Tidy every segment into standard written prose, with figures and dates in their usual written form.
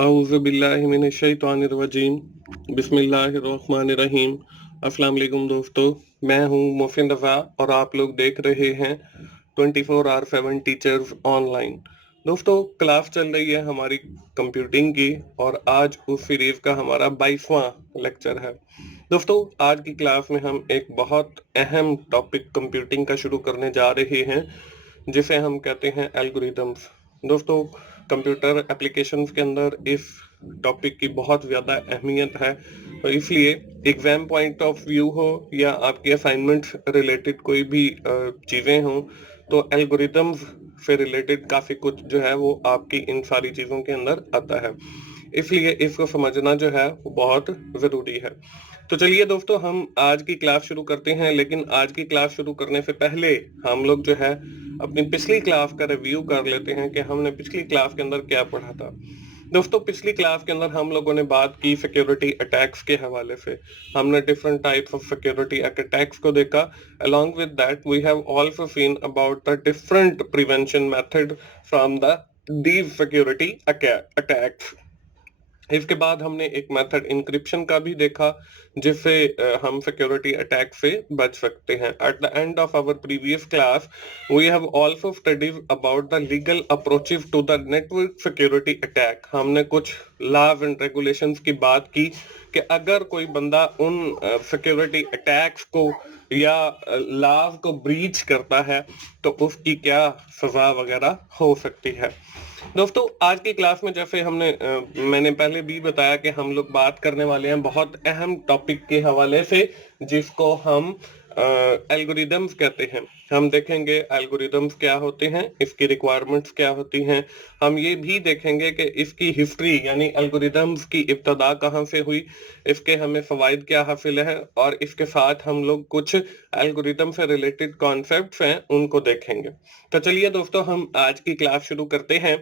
औज़ु बिल्लाहि मिनश शैतानिर रजीम बिस्मिल्लाहिर्रहमानिर्रहीम। अस्सलाम वालेकुम दोस्तों, मैं हूं मोहसिन रज़ा और आप लोग देख रहे हैं 24/7 टीचर्स ऑनलाइन। दोस्तों, क्लास चल रही है हमारी कंप्यूटिंग की और आज उस सीरीज का हमारा 22वां लेक्चर है। दोस्तों, आज की क्लास में हम एक बहुत अहम टॉपिक कंप्यूटिंग का शुरू करने जा रहे हैं, जिसे हम कहते हैं एल्गोरिदम्स। दोस्तों, कंप्यूटर एप्लीकेशंस के अंदर इस टॉपिक की बहुत ज़्यादा अहमियत है, तो इसलिए एग्जाम पॉइंट ऑफ व्यू हो या आपकी असाइनमेंट रिलेटेड कोई भी चीज़ें हों, तो एल्गोरिदम्स से रिलेटेड काफ़ी कुछ जो है वो आपकी इन सारी चीज़ों के अंदर आता है। इसलिए इसको समझना जो है वो बहुत ज़रूरी है। तो चलिए दोस्तों, हम आज की क्लास शुरू करते हैं, लेकिन आज की क्लास शुरू करने से पहले हम लोग जो है अपनी पिछली क्लास का रिव्यू कर लेते हैं कि हमने पिछली क्लास के अंदर क्या पढ़ा था। दोस्तों, पिछली क्लास के अंदर हम लोगों ने बात की सिक्योरिटी अटैक्स के हवाले से। हमने different types of security attacks को देखा। Along with that we have also seen about the different prevention method from the these security attacks. इसके बाद हमने एक मेथड इंक्रिप्शन का भी देखा, जिससे हम सिक्योरिटी अटैक से बच सकते हैं। At the end of our previous class we have also studied about the legal approaches to the network security attack. हमने कुछ लॉज एंड रेगुलेशंस की बात की कि अगर कोई बंदा उन सिक्योरिटी अटैक्स को या लॉज को ब्रीच करता है तो उसकी क्या सजा वगैरह हो सकती है। दोस्तों, आज की क्लास में जैसे मैंने पहले भी बताया कि हम लोग बात करने वाले हैं बहुत अहम टॉपिक के हवाले से, जिसको हम एल्गोरिदम्स कहते हैं। हम देखेंगे एल्गोरिदम्स क्या होते हैं, इसकी रिक्वायरमेंट्स क्या होती हैं। हम ये भी देखेंगे कि इसकी हिस्ट्री यानी एल्गोरिदम्स की इब्तदा कहाँ से हुई, इसके हमें फवाइद क्या हासिल है, और इसके साथ हम लोग कुछ एल्गोरिदम से रिलेटेड कॉन्सेप्ट्स हैं उनको देखेंगे। तो चलिए दोस्तों, हम आज की क्लास शुरू करते हैं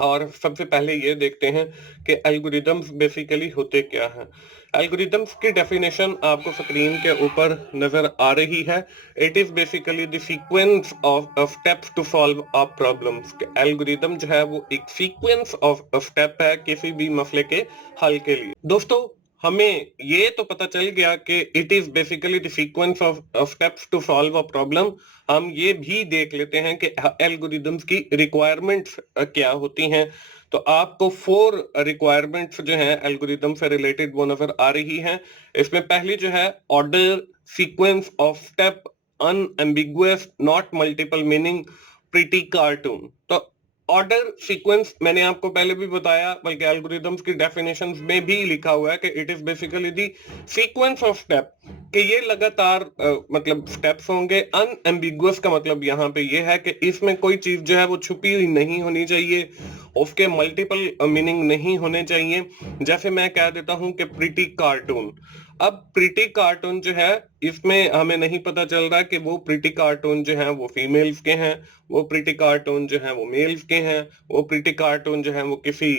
और सबसे पहले ये देखते हैं कि एल्गोरिदम्स बेसिकली होते क्या हैं। एल्गोरिदम्स की डेफिनेशन आपको स्क्रीन के ऊपर नजर आ रही है। It is basically the sequence of steps to solve a problems. Algorithm जो है वो एक सीक्वेंस ऑफ स्टेप है किसी भी मसले के हल के लिए। दोस्तों, हमें ये तो पता चल गया कि it is basically the sequence of steps to solve a problem. हम ये भी देख लेते हैं कि एल्गोरिदम्स की रिक्वायरमेंट्स क्या होती हैं। तो आपको 4 रिक्वायरमेंट्स जो हैं एल्गोरिदम से रिलेटेड वो नजर आ रही हैं। इसमें पहली जो है order, sequence of step, unambiguous, not multiple meaning, pretty cartoon. तो ऑर्डर सीक्वेंस मैंने आपको पहले भी बताया, बल्कि एल्गोरिदम्स की डेफिनेशंस में भी लिखा हुआ है कि it is basically the sequence of step, कि ये लगातार मतलब स्टेप्स होंगे। अनएम्बिगुअस का मतलब यहाँ पे ये है कि इसमें कोई चीज जो है वो छुपी हुई नहीं होनी चाहिए, उसके मल्टीपल मीनिंग नहीं होने चाहिए। जैसे मैं कह देता हूँ कि प्रिटी कार्टून। अब प्रिटी कार्टून जो है, इसमें हमें नहीं पता चल रहा कि वो प्रिटी कार्टून जो है वो फीमेल्स के हैं, वो प्रिटी कार्टून जो है वो मेल्स के हैं, वो प्रिटी कार्टून जो है वो किसी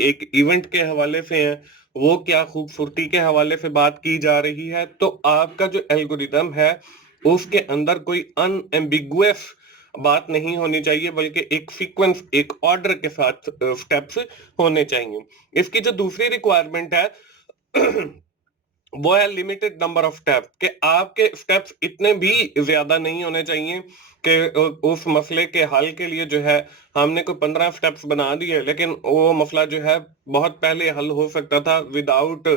एक इवेंट के हवाले से हैं, वो क्या खूबसूरती के हवाले से बात की जा रही है। तो आपका जो एल्गोरिदम है उसके अंदर कोई अनएम्बिगुअस बात नहीं होनी चाहिए, बल्कि एक सीक्वेंस, एक ऑर्डर के साथ स्टेप्स होने चाहिए। इसकी जो दूसरी रिक्वायरमेंट है वो है लिमिटेड नंबर ऑफ स्टेप, कि आपके स्टेप्स इतने भी ज्यादा नहीं होने चाहिए कि उस मसले के हल के लिए जो है हमने कोई 15 स्टेप्स बना दिए, लेकिन वो मसला जो है बहुत पहले हल हो सकता था विदाउट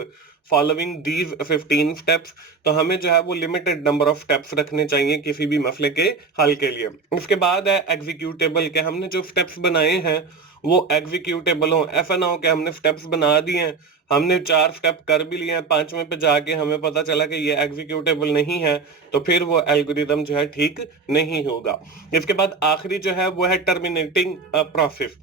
फॉलोइंग दीज 15 स्टेप्स। तो हमें जो है वो लिमिटेड नंबर ऑफ स्टेप्स रखने चाहिए किसी भी मसले के हल के लिए। उसके बाद है एग्जीक्यूटेबल, के हमने जो स्टेप्स बनाए हैं वो एग्जीक्यूटेबल हो। ऐसा ना हो कि हमने स्टेप्स बना दिए हैं, हमने 4 स्टेप कर भी लिए हैं, 5वें पे जाके हमें पता चला कि ये एग्जीक्यूटेबल नहीं है, तो फिर वो एल्गोरिदम जो है ठीक नहीं होगा। इसके बाद आखिरी जो है वो है टर्मिनेटिंग प्रोसेस,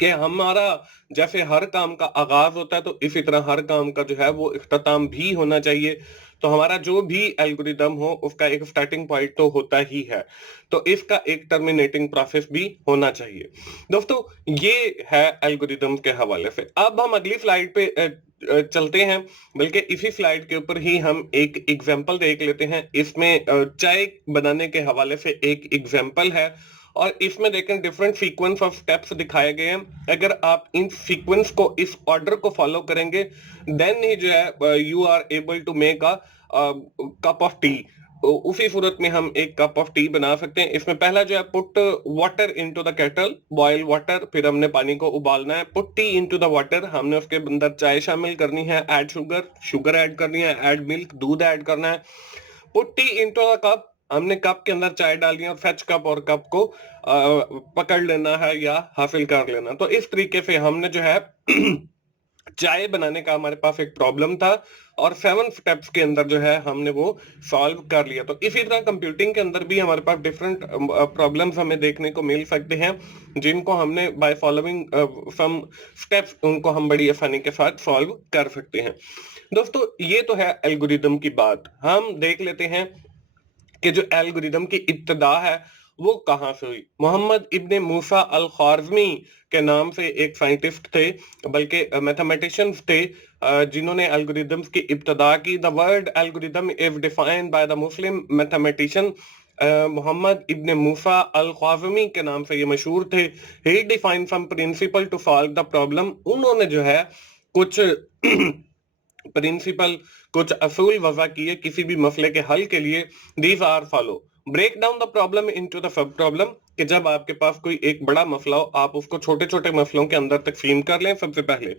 कि हमारा जैसे हर काम का आगाज होता है तो इसी तरह हर काम का जो है वो इख्तिताम भी होना चाहिए। तो हमारा जो भी एल्गोरिदम हो उसका एक स्टार्टिंग पॉइंट तो होता ही है, तो इसका एक टर्मिनेटिंग प्रोसेस भी होना चाहिए। दोस्तों, ये है एल्गोरिदम के हवाले से। अब हम अगली स्लाइड पे चलते हैं, बल्कि इसी स्लाइड के ऊपर ही हम एक एग्जांपल देख लेते हैं। इसमें चाय बनाने के हवाले से एक एग्जांपल है, और इसमें देखें डिफरेंट सीक्वेंस ऑफ स्टेप्स दिखाए गए हैं। अगर आप इन सीक्वेंस को, इस ऑर्डर को फॉलो करेंगे, देन ही जो है you are able to make a cup of tea. उसी सूरत में हम एक कप ऑफ टी बना सकते हैं। इसमें पहला जो है, put water into the kettle, boil water, फिर हमने पानी को उबालना है। Put tea into the water, हमने उसके अंदर चाय शामिल करनी है। ऐड शुगर, शुगर ऐड करनी है। ऐड मिल्क, दूध ऐड करना है। Put tea into the cup, हमने कप के अंदर चाय डालनी है और फेच कप, और कप को पकड़ लेना है या हासिल कर लेना। तो इस तरीके से हमने जो है चाय बनाने का हमारे पास एक प्रॉब्लम था और 7 स्टेप्स के अंदर जो है हमने वो सॉल्व कर लिया। तो इसी तरह कंप्यूटिंग के अंदर भी हमारे पास डिफरेंट प्रॉब्लम्स हमें देखने को मिल सकते हैं, जिनको हमने बाय फॉलोइंग सम स्टेप्स उनको हम बड़ी आसानी के साथ सॉल्व कर सकते हैं। दोस्तों, ये तो है एल्गोरिदम की बात। हम देख लेते हैं कि जो एल्गोरिदम की इब्तिदा है वो कहां से हुई। Mohammad ibn Musa al Khwarizmi के नाम से एक साइंटिस्ट थे, बल्कि मैथमेटिशियंस थे, जिन्होंने एल्गोरिदम्स की इब्तिदा की। The word algorithm is defined by the Muslim mathematician Mohammad ibn Musa al Khwarizmi के नाम से ये मशहूर थे। He defined some principle to solve the problem. उन्होंने जो है कुछ प्रिंसिपल, कुछ असूल वज़ा किए किसी भी मसले के हल के लिए। These are follow: break down the problem into the sub problem, कि जब आपके पास कोई एक बड़ा मसला हो, आप उसको छोटे छोटे मसलों के अंदर तकसीम कर लें सबसे पहले।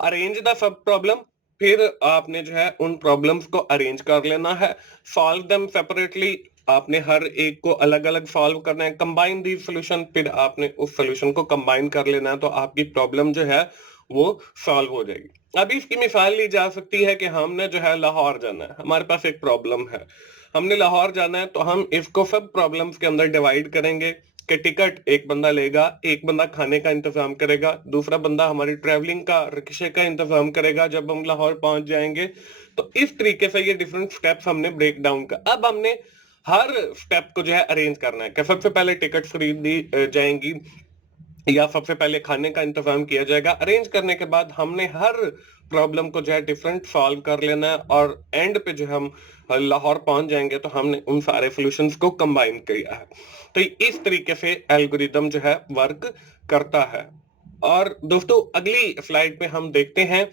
अरेंज द सब प्रॉब्लम, फिर आपने जो है उन प्रॉब्लम्स को अरेंज कर लेना है। सॉल्व देम सेपरेटली, आपने हर एक को अलग अलग सॉल्व करना है। कंबाइन दी सोल्यूशन, फिर आपने उस सोल्यूशन को कंबाइन कर लेना है, तो आपकी प्रॉब्लम जो है वो सॉल्व हो जाएगी। अभी इसकी मिसाल ली जा सकती है कि हमने जो है लाहौर जाना है, हमारे पास एक प्रॉब्लम है, हमने लाहौर जाना है, तो हम इसको सब प्रॉब्लम्स के अंदर डिवाइड करेंगे कि टिकट एक बंदा लेगा, एक बंदा खाने का इंतजाम करेगा, दूसरा बंदा हमारी ट्रैवलिंग का, रिक्शे का इंतजाम करेगा जब हम लाहौर पहुंच जाएंगे। तो इस तरीके से ये डिफरेंट स्टेप्स हमने ब्रेक डाउन कर, अब हमने हर स्टेप को जो है अरेंज करना है कि सबसे पहले टिकट खरीदी जाएंगी या सबसे पहले खाने का इंतजाम किया जाएगा। अरेंज करने के बाद हमने हर प्रॉब्लम को जो है डिफरेंट सॉल्व कर लेना है, और एंड पे जो हम लाहौर पहुंच जाएंगे तो हमने उन सारे सॉल्यूशंस को कंबाइन किया है। तो इस तरीके से एल्गोरिदम जो है वर्क करता है। और दोस्तों, अगली स्लाइड पे हम देखते हैं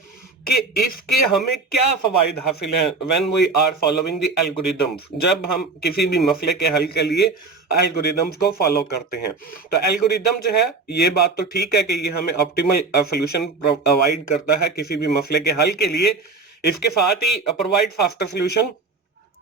कि इसके हमें क्या फवाइद हासिल हैं when we are following the algorithms, जब हम किसी भी मसले के हल के लिए एल्गोरिदम्स को फॉलो करते हैं। तो एल्गोरिदम जो है, ये बात तो ठीक है कि ये हमें ऑप्टिमल सॉल्यूशन प्रोवाइड करता है किसी भी मसले के हल के लिए। इसके साथ ही प्रोवाइड फास्टर सॉल्यूशन,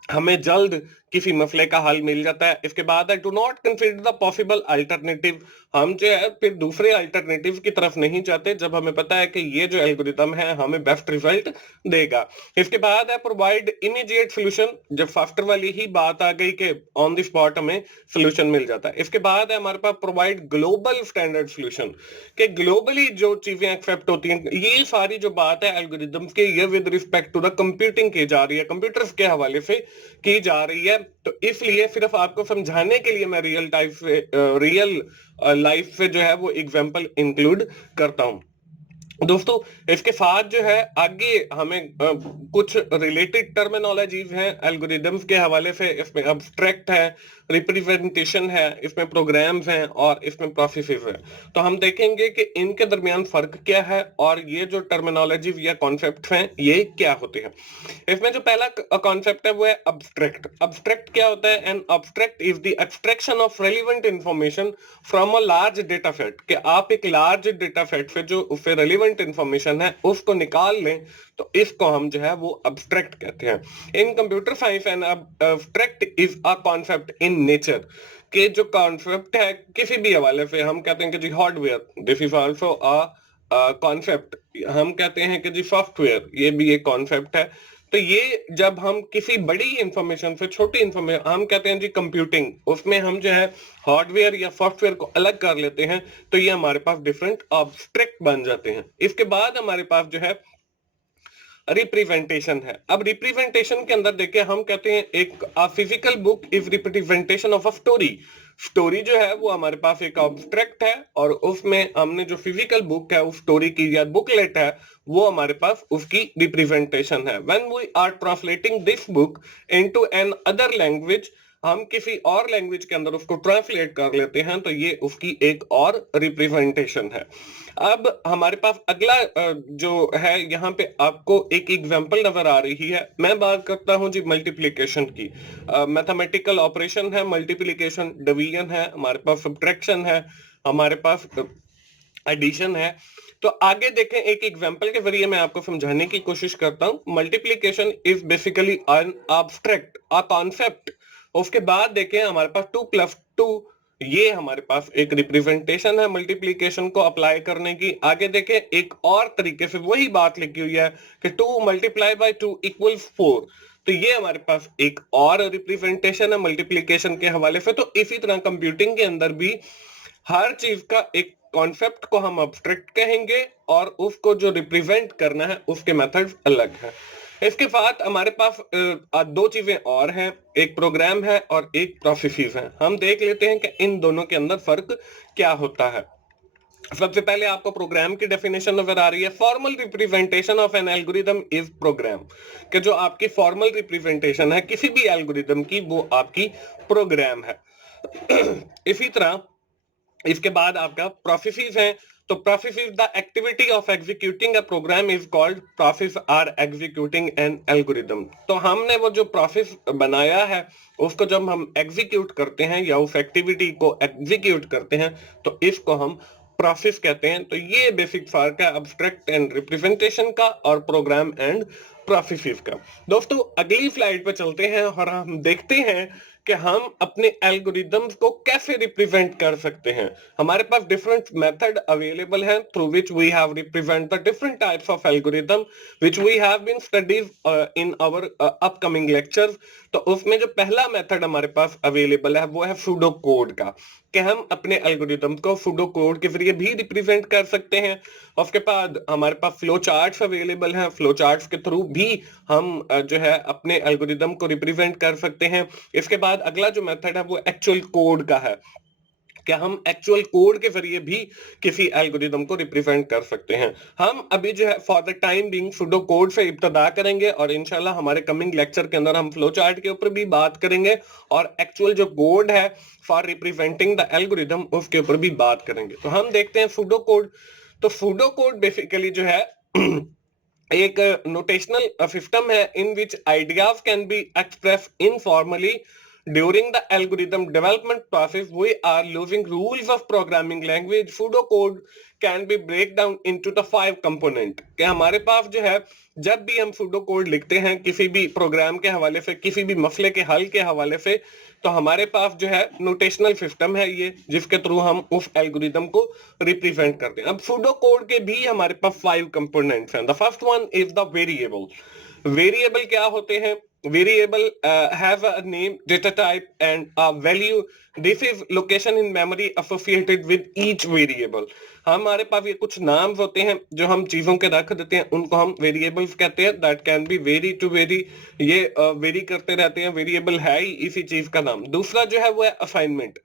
हमें जल्द किसी मसले का हल मिल जाता है। इसके बाद है do not consider the possible alternative, हम जो है फिर दूसरे अल्टरनेटिव की तरफ नहीं जाते जब हमें पता है कि ये जो एल्गोरिदम है हमें बेस्ट रिजल्ट देगा। इसके बाद है प्रोवाइड इमीडिएट सॉल्यूशन, जब फास्टर वाली ही बात आ गई कि ऑन द स्पॉट हमें सॉल्यूशन मिल जाता है। इसके बाद है हमारे पास प्रोवाइड ग्लोबल स्टैंडर्ड सॉल्यूशन, कि ग्लोबली जो चीजें एक्सेप्ट होती हैं, ये सारी जो बात है एल्गोरिदम्स के, ये with respect to the computing की जा रही है, कंप्यूटर्स के हवाले से की जा रही है। तो इसलिए सिर्फ आपको समझाने के लिए मैं रियल लाइफ से जो है वो एग्जांपल इंक्लूड करता हूं। दोस्तों, इसके साथ जो है आगे हमें कुछ रिलेटेड टर्मिनोलॉजीज हैं एल्गोरिदम्स के हवाले से। इसमें अब्स्ट्रैक्ट है, रिप्रेजेंटेशन है, इसमें प्रोग्राम्स हैं और इसमें प्रोसेसेस है। तो हम देखेंगे कि इनके दरमियान फर्क क्या है और ये जो टर्मिनोलॉजीज या कॉन्सेप्ट हैं ये क्या होते हैं। इसमें जो पहला कॉन्सेप्ट है वो है अब्स्ट्रैक्ट। अब्स्ट्रैक्ट क्या होता है? An abstract is the extraction of relevant information from a large data set, कि आप एक लार्ज डेटा सेट से जो उससे रेलिवेंट इंफॉर्मेशन है उसको निकाल लें, तो इसको हम जो है वो अब्स्ट्रैक्ट कहते हैं। In computer science an abstract is a concept in nature, के जो कॉन्सेप्ट है किसी भी हवाले से, हम कहते हैं कि जी hardware, this is also a concept. हम कहते हैं कि जी सॉफ्टवेयर, ये भी एक कॉन्सेप्ट है। तो ये जब हम किसी बड़ी इंफॉर्मेशन से छोटी इंफॉर्मेशन, हम कहते हैं जी कंप्यूटिंग, उसमें हम जो है हार्डवेयर या सॉफ्टवेयर को अलग कर लेते हैं, तो ये हमारे पास डिफरेंट ऑब्स्ट्रैक्ट बन जाते हैं। इसके बाद हमारे पास जो है रिप्रेजेंटेशन है। अब रिप्रेजेंटेशन के अंदर देखिए, हम कहते हैं एक physical book is representation of a story. Story जो है वो हमारे पास एक ऑब्स्ट्रैक्ट है, और उसमें हमने जो फिजिकल बुक है उस स्टोरी की या बुकलेट है वो हमारे पास उसकी रिप्रेजेंटेशन है। When we are translating this book into another language, हम किसी और लैंग्वेज के अंदर उसको ट्रांसलेट कर लेते हैं तो ये उसकी एक और रिप्रेजेंटेशन है। अब हमारे पास अगला जो है, यहाँ पे आपको एक एग्जांपल नजर आ रही है। मैं बात करता हूँ जी मल्टीप्लिकेशन की। मैथमेटिकल ऑपरेशन है, मल्टीप्लिकेशन, डिवीजन है, हमारे पास सब्ट्रैक्शन है, हमारे पास एडिशन है। तो आगे देखें, एक एग्जांपल के जरिए मैं आपको समझाने की कोशिश करता हूं। Multiplication is basically an abstract a concept. उसके बाद देखें हमारे पास 2+2, ये हमारे पास एक रिप्रेजेंटेशन है मल्टीप्लिकेशन को अप्लाई करने की। आगे देखें, एक और तरीके से वही बात लिखी हुई है कि 2 × 2 = 4। तो ये हमारे पास एक और रिप्रेजेंटेशन है मल्टीप्लिकेशन के हवाले से। तो इसी तरह कंप्यूटिंग के अंदर भी हर चीज का एक कॉन्सेप्ट को हम अब्स्ट्रैक्ट कहेंगे और उसको जो रिप्रेजेंट करना है उसके मेथड्स अलग है। इसके साथ हमारे पास दो चीजें और हैं, एक प्रोग्राम है और एक प्रोसेसेस है। हम देख लेते हैं कि इन दोनों के अंदर फर्क क्या होता है। सबसे पहले आपको प्रोग्राम की डेफिनेशन नजर आ रही है। Formal representation of an algorithm is program, कि जो आपकी फॉर्मल रिप्रेजेंटेशन है किसी भी एल्गोरिदम की, वो आपकी प्रोग्राम है। इसी तरह इसके बाद आपका प्रोसेसेस हैं। तो processes, the activity of executing a program is called process or executing an algorithm. तो हमने वो जो प्रोसेस बनाया है उसको जब हम एग्जीक्यूट करते हैं या उस एक्टिविटी को एग्जीक्यूट करते हैं तो इसको हम प्रोसेस कहते हैं। तो ये बेसिक फर्क है अब्स्ट्रैक्ट एंड रिप्रेजेंटेशन का और प्रोग्राम एंड प्रोसेसेस का। दोस्तों अगली स्लाइड पे चलते हैं और हम देखते हैं कि हम अपने एल्गोरिदम्स को कैसे रिप्रेजेंट कर सकते हैं। हमारे पास डिफरेंट मेथड अवेलेबल हैं through which we have represent the different types of algorithm which we have been studies in our upcoming lectures. तो उसमें जो पहला मेथड हमारे पास अवेलेबल है वो है सूडो कोड का, कि हम अपने एल्गोरिदम को सूडो कोड के जरिए भी रिप्रेजेंट कर सकते हैं। उसके बाद हमारे पास फ्लो चार्ट्स अवेलेबल हैं, फ्लो चार्ट्स के थ्रू भी हम जो है अपने एल्गोरिदम को रिप्रेजेंट कर सकते हैं। इसके बाद अगला जो मेथड है वो एक्चुअल कोड का है, क्या हम एक्चुअल कोड के जरिए भी किसी एल्गोरिदम को रिप्रेजेंट कर सकते हैं। हम अभी जो है for the time being pseudo code से इब्तदा करेंगे और इंशाल्लाह हमारे कमिंग लेक्चर के अंदर हम फ्लो चार्ट के ऊपर भी बात करेंगे और एक्चुअल जो कोड है फॉर रिप्रेजेंटिंग द एल्गोरिदम उसके ऊपर भी बात करेंगे। तो हम देखते हैं सूडो कोड। तो सूडो कोड बेसिकली जो है एक नोटेशनल सिस्टम है in which ideas can be express informally during the algorithm development process. We are using rules of programming language. Pseudocode can be break down into the 5 component, कि हमारे पास जो है जब भी हम सूडो कोड लिखते हैं किसी भी प्रोग्राम के हवाले से, किसी भी मसले के हल के हवाले से, तो हमारे पास जो है नोटेशनल सिस्टम है ये, जिसके थ्रू हम उस एल्गोरिदम को रिप्रेजेंट करते हैं। अब सूडो कोड के भी हमारे पास 5 कंपोनेंट्स हैं। The first one is the variable. Variable क्या होते हैं? Variable have a name, data type and a value. This is location in memory associated with each variable. हमारे पास ये कुछ नाम होते हैं जो हम चीजों के रख देते हैं, उनको हम वेरिएबल्स कहते हैं। That can be vary to vary, ये वेरी करते रहते हैं, वेरिएबल है ही इसी चीज का नाम। दूसरा जो है वो है असाइनमेंट।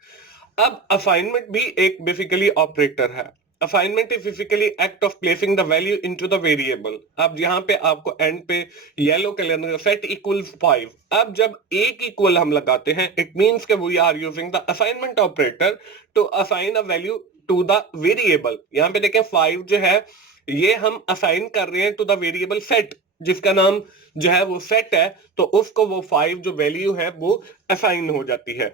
अब असाइनमेंट भी एक बेसिकली ऑपरेटर है। Assignment is physically act of placing the value into the variable. अब यहाँ पे आपको एंड पे येलो कलर सेट इक्वल्स 5। अब जब एक इक्वल हम लगाते हैं इट मींस कि we are using the assignment operator to assign a value to the variable. यहाँ पे देखें 5 जो है ये हम असाइन कर रहे हैं टू द वेरिएबल सेट, जिसका नाम जो है वो सेट है, तो उसको वो 5 जो वैल्यू है वो असाइन हो जाती है।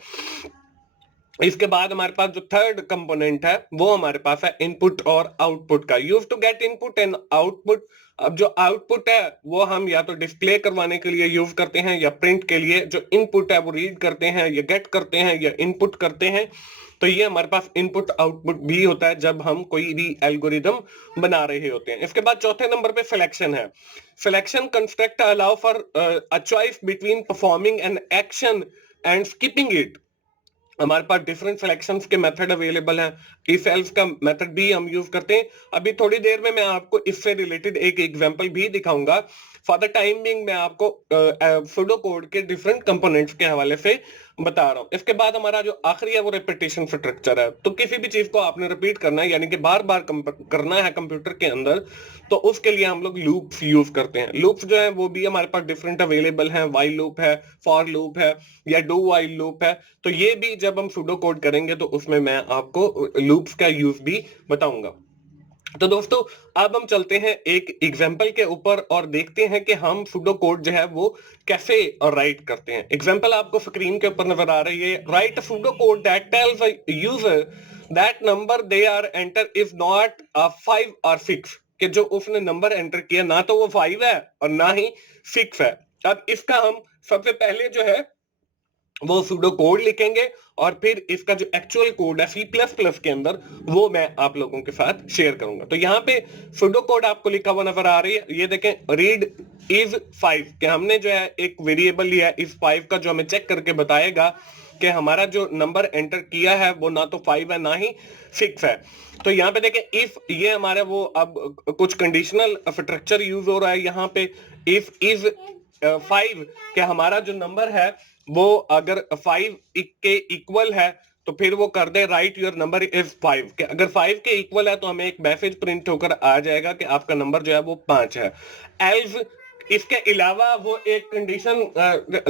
इसके बाद हमारे पास जो थर्ड कंपोनेंट है वो हमारे पास है इनपुट और आउटपुट का। Use to get input and output. अब जो आउटपुट है वो हम या तो डिस्प्ले करवाने के लिए यूज करते हैं या प्रिंट के लिए। जो इनपुट है वो रीड करते हैं या गेट करते हैं या इनपुट करते हैं। तो ये हमारे पास इनपुट आउटपुट भी होता है जब हम कोई भी एल्गोरिदम बना रहे होते हैं। इसके बाद चौथे नंबर पे सिलेक्शन है। Selection construct allow for a choice between performing an action and skipping it. हमारे पास डिफरेंट सिलेक्शंस के मेथड अवेलेबल हैं। इफ एल्स का मेथड भी हम यूज करते हैं। अभी थोड़ी देर में मैं आपको इससे रिलेटेड एक एग्जांपल भी दिखाऊंगा। फॉर द टाइम बिंग मैं आपको सूडो कोड के डिफरेंट कंपोनेंट्स के हवाले से बता रहा हूँ। इसके बाद हमारा जो आखिरी है वो रिपीटेशन स्ट्रक्चर है। तो किसी भी चीज को आपने रिपीट करना है, यानी कि बार बार करना है कंप्यूटर के अंदर, तो उसके लिए हम लोग लूप्स यूज करते हैं। लूप्स जो है वो भी हमारे पास डिफरेंट अवेलेबल हैं। व्हाइल लूप है, फॉर लूप है, या डू व्हाइल लूप है। तो ये भी जब हम सुडो कोड करेंगे तो उसमें मैं आपको लूप्स का यूज भी बताऊंगा। तो दोस्तों अब हम चलते हैं एक एग्जाम्पल के ऊपर और देखते हैं कि हम सुडो कोड जो है वो कैसे राइट करते हैं। एग्जाम्पल आपको स्क्रीन के ऊपर नजर आ रही है। Write pseudo code that tells a user that number they are enter is not a 5 और 6, कि जो उसने नंबर एंटर किया ना तो वो 5 है और ना ही 6 है। अब इसका हम सबसे पहले जो है वो सुडो कोड लिखेंगे और फिर इसका जो एक्चुअल कोड है सी प्लस प्लस के अंदर वो मैं आप लोगों के साथ शेयर करूंगा। तो यहाँ पे सुडो कोड आपको लिखा हुआ नजर आ रही है, ये देखें, रीड इज 5, कि हमने जो है एक वेरिएबल लिया है इस 5 का, जो हमें चेक करके बताएगा कि हमारा जो नंबर एंटर किया है वो ना तो 5 है ना ही 6 है। तो यहाँ पे देखें इफ, ये हमारा वो अब कुछ कंडीशनल स्ट्रक्चर यूज हो रहा है यहाँ पे। इफ इज 5, कि हमारा जो नंबर है वो अगर 5 के इक्वल है तो फिर वो कर दे राइट योर नंबर इज 5, कि अगर 5 के इक्वल है तो हमें एक मैसेज प्रिंट होकर आ जाएगा कि आपका नंबर जो है वो 5 है। एल्स, इसके अलावा वो एक कंडीशन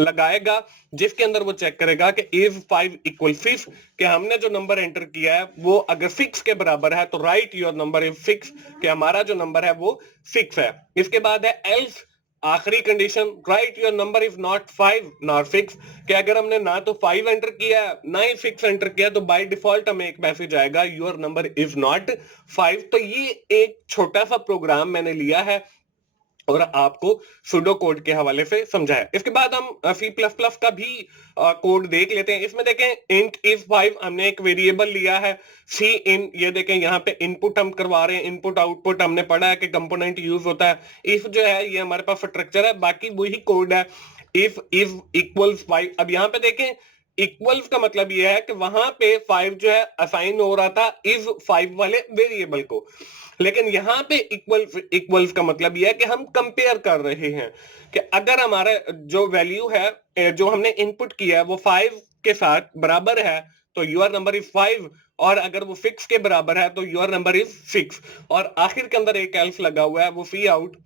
लगाएगा जिसके अंदर वो चेक करेगा कि इज 5 इक्वल 6, कि हमने जो नंबर एंटर किया है वो अगर 6 के बराबर है तो राइट योर नंबर इज 6, कि हमारा जो नंबर है वो 6 है। इसके बाद है एल्स, आखिरी condition, right your number is not 5 not 6, कि अगर हमने ना तो 5 एंटर किया ना ही 6 एंटर किया तो बाय डिफॉल्ट हमें एक मैसेज आएगा योर नंबर इज नॉट 5। तो ये एक छोटा सा प्रोग्राम मैंने लिया है और आपको सुडो कोड के हवाले से समझाया। इसके बाद हम सी प्लस प्लस का भी कोड देख लेते हैं। इसमें देखें इंट इज 5, हमने एक वेरिएबल लिया है सी इन, ये देखें यहाँ पे इनपुट हम करवा रहे हैं। इनपुट आउटपुट हमने पढ़ा है कि कंपोनेंट यूज होता है। इफ जो है ये हमारे पास स्ट्रक्चर है, बाकी वही कोड है। इफ इज इक्वल्स 5, अब यहाँ पे देखें इक्वल्स का मतलब ये है कि वहां पे 5 जो है असाइन हो रहा था इज 5 वाले वेरिएबल को, लेकिन यहाँ पे इक्वल्स का मतलब यह है कि हम कंपेयर कर रहे हैं कि अगर हमारा जो वैल्यू है जो हमने इनपुट किया है वो 5 के साथ बराबर है तो योर नंबर इज 5, और अगर वो 6 के बराबर है तो योर नंबर इज 6, और आखिर के अंदर एक एल्स लगा हुआ है वो see out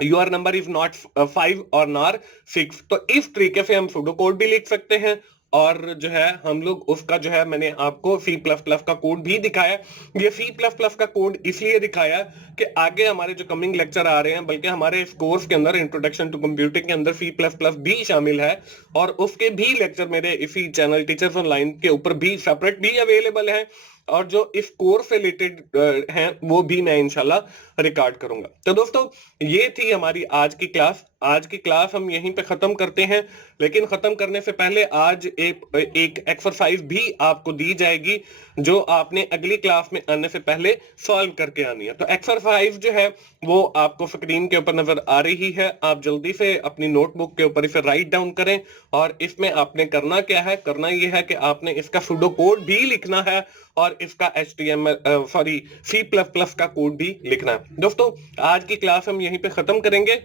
your number is not 5 और नॉर 6। तो इस तरीके से हम सुडो कोड भी लिख सकते हैं और जो है हम लोग उसका जो है मैंने आपको सी प्लस प्लस का कोड भी दिखाया। ये सी प्लस प्लस का कोड इसलिए दिखाया कि आगे हमारे जो कमिंग लेक्चर आ रहे हैं, बल्कि हमारे इस कोर्स के अंदर इंट्रोडक्शन टू कंप्यूटिंग के अंदर सी प्लस प्लस भी शामिल है, और उसके भी लेक्चर मेरे इसी चैनल टीचर्स ऑनलाइन के ऊपर भी सेपरेट भी अवेलेबल है, और जो इस कोर्स से रिलेटेड हैं वो भी मैं इंशाल्लाह रिकॉर्ड करूंगा। तो दोस्तों ये थी हमारी आज की क्लास। आज की क्लास हम यहीं पे खत्म करते हैं, लेकिन खत्म करने से पहले आज एक एक्सरसाइज भी आपको दी जाएगी जो आपने अगली क्लास में आने से पहले सॉल्व करके आनी है। तो एक्सरसाइज जो है वो आपको स्क्रीन के ऊपर नजर आ रही है, आप जल्दी से अपनी नोटबुक के ऊपर इसे राइट डाउन करें। और इसमें आपने करना क्या है, करना यह है कि आपने इसका सुडो कोड भी लिखना है और इसका HTML सॉरी C++ का कोड भी लिखना है। दोस्तों आज की क्लास हम यहीं पे खत्म करेंगे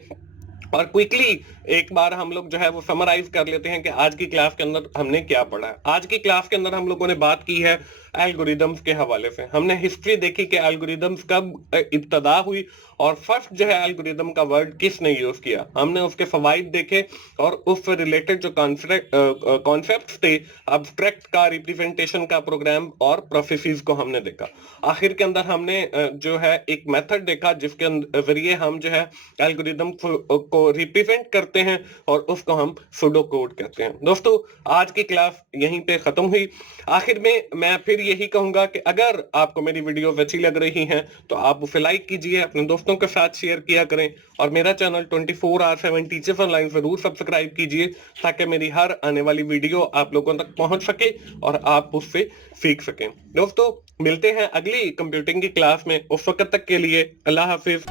और क्विकली एक बार हम लोग जो है वो समराइज कर लेते हैं कि आज की क्लास के अंदर हमने क्या पढ़ा है। आज की क्लास के अंदर हम लोगों ने बात की है एल्गोरिदम्स के हवाले से। हमने हिस्ट्री देखी कि एल्गोरिदम्स कब इब्तदा हुई और फर्स्ट जो है एल्गोरिदम का वर्ड किसने यूज किया। हमने उसके फवाइद देखे और उससे रिलेटेड जो कॉन्सेप्ट्स थे, अब्स्ट्रैक्ट का, रिप्रेजेंटेशन का, प्रोग्राम और प्रोसेसेस को हमने देखा। आखिर के अंदर हमने जो है एक मेथड देखा जिसके जरिए हम जो है एल्गोरिदम को रिप्रेजेंट करते हैं और उसको हम सुडो कोड कहते हैं। दोस्तों आज की क्लास यहीं पे खत्म हुई। आखिर में मैं फिर यही कहूंगा कि अगर आपको मेरी वीडियो अच्छी लग रही हैं तो आप उसे लाइक कीजिए, अपने दोस्तों के साथ शेयर किया करें और मेरा चैनल 24/7 टीचर्स ऑनलाइन जरूर सब्सक्राइब कीजिए ताकि मेरी हर आने वाली वीडियो आप लोगों तक पहुंच सके और आप उससे सीख सकें। दोस्तों मिलते हैं अगली कंप्यूटिंग की क्लास में, उस वक्त तक के लिए अल्लाह हाफिज।